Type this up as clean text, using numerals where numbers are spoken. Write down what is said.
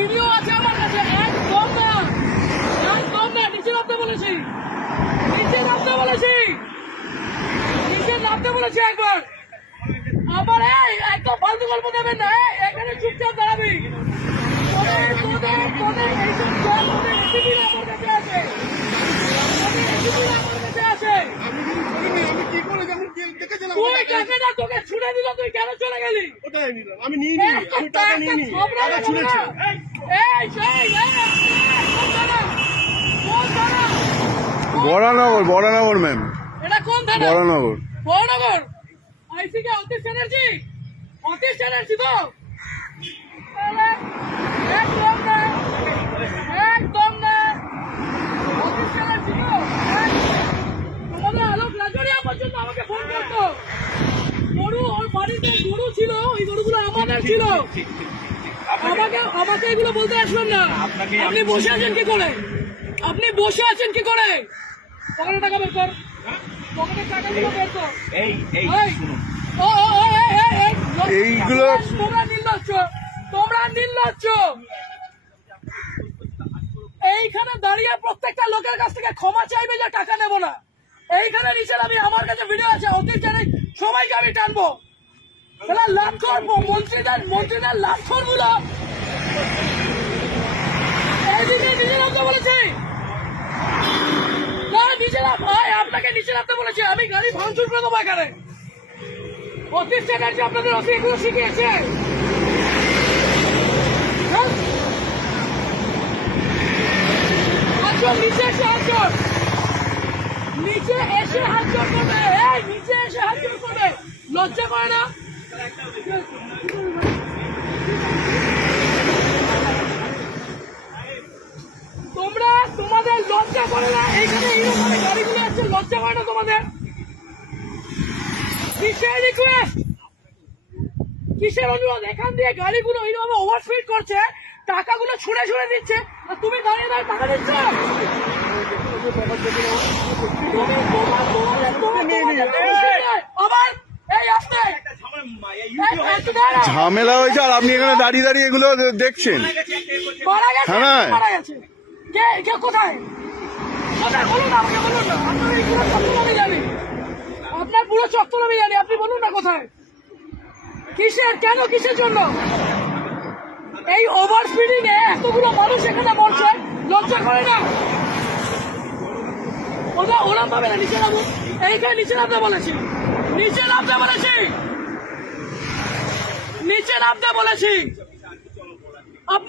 Video আছে আমার কাছে। একদম না, একদম না, নিচে নামতে বলেছি, নিচে নামতে বলেছি, নিচে নামতে বলেছি একবার। আমার একদম ফালতু গল্প দেবেন না, এখানে চুপচাপ দাঁড়াবি। তোদের এইসব এসিপিরা আমার কাছে আছে, এসিপিরা আমার কাছে আছে। আমি কি করে যেমন দেখেছিলাম তুই টাকা না, তোকে ছুড়ে দিল, তুই কেন চলে গেলি? ওটাই নিলাম, আমি নিয়ে নিই, আমি টাকা নিয়ে নিই, টাকা ছুঁড়েছি। বরানগর, বরানগর ম্যাম, এটা কোন থানা? বরানগর। বরানগর আইসি কে অতীশ চ্যাটার্জি? অতীশ চ্যাটার্জি তো? একদম না, একদম না, অতীশ চ্যাটার্জি তো? তোমাদের আলোক লাজরিয়া পর্যন্ত আমাকে ফোন করতো। গরু, ওর বাড়িতে গরু ছিল, ওই গরুগুলো আমাদের ছিল। আমাকে এগুলো বলতে আসবেন না। আপনি বসে আছেন কি করে? আপনি বসে আছেন কি করে? পকেটে টাকা বের কর, পকেটের টাকাগুলো বের কর। এইগুলো তোমরা নির্লজ্জ, তোমরা নির্লজ্জ। এইখানে দাঁড়িয়ে প্রত্যেকটা লোকের কাছ থেকে ক্ষমা চাইবে যে টাকা নেবো না। এইখানে নিচে আমি, আমার কাছে ভিডিও আছে, অতীত জানি সবাইকে আমি টানবো। লাভ করবো মন্ত্রীদের লাভ করবো না। এইদিকে নিচে নামতে বলেছি না, নিচে নাম ভাই, আপনাকে নিচে নামতে বলেছি। আমি গাড়ি ভাঙচুর করে দেবো এখানে। অতীশ চ্যাটার্জি আপনাদের অতি এগুলো শিখিয়েছে। নিচে এসে হাত জোর, নিচে এসে হাত জোর করবে, নিচে এসে হাত জোর করবে। লজ্জা করে না? তোমরা, তোমাদের লজ্জা করে না? এইখানে এইরকম গাড়িগুলো আছে, লজ্জা করে না তোমাদের? কিসের রিকোয়েস্ট, কিসের অনুরোধ? এখান দিয়ে গাড়িগুলো এইভাবে ওভারস্পিড করছে, টাকাগুলো ছুঁড়ে ছুঁড়ে দিচ্ছে, আর তুমি দাঁড়িয়ে দাঁড়িয়ে টাকা দিচ্ছ। ঝামেলা হয়েছে আর আপনি এখানে দাঁড়িয়ে দাঁড়িয়ে এগুলো দেখছেন। হ্যাঁ, কোথায়? বলুন আমাকে, বলুন না, আপনার এই পুরো চত্বর আমি জানি, আপনার পুরো চত্বর আমি জানি, আপনি বলুন না কোথায়, কিসের, কেন, কিসের জন্য? এই ওভার স্পিডিং এ এতগুলো মানুষ এখানে মরছে, লজ্জা করে না? ওরা পাবে না, নিচে নামো। এইখানে নিচে নামতে বলেছি, নিচে নামতে বলেছি, নিচে নামতে বলেছি।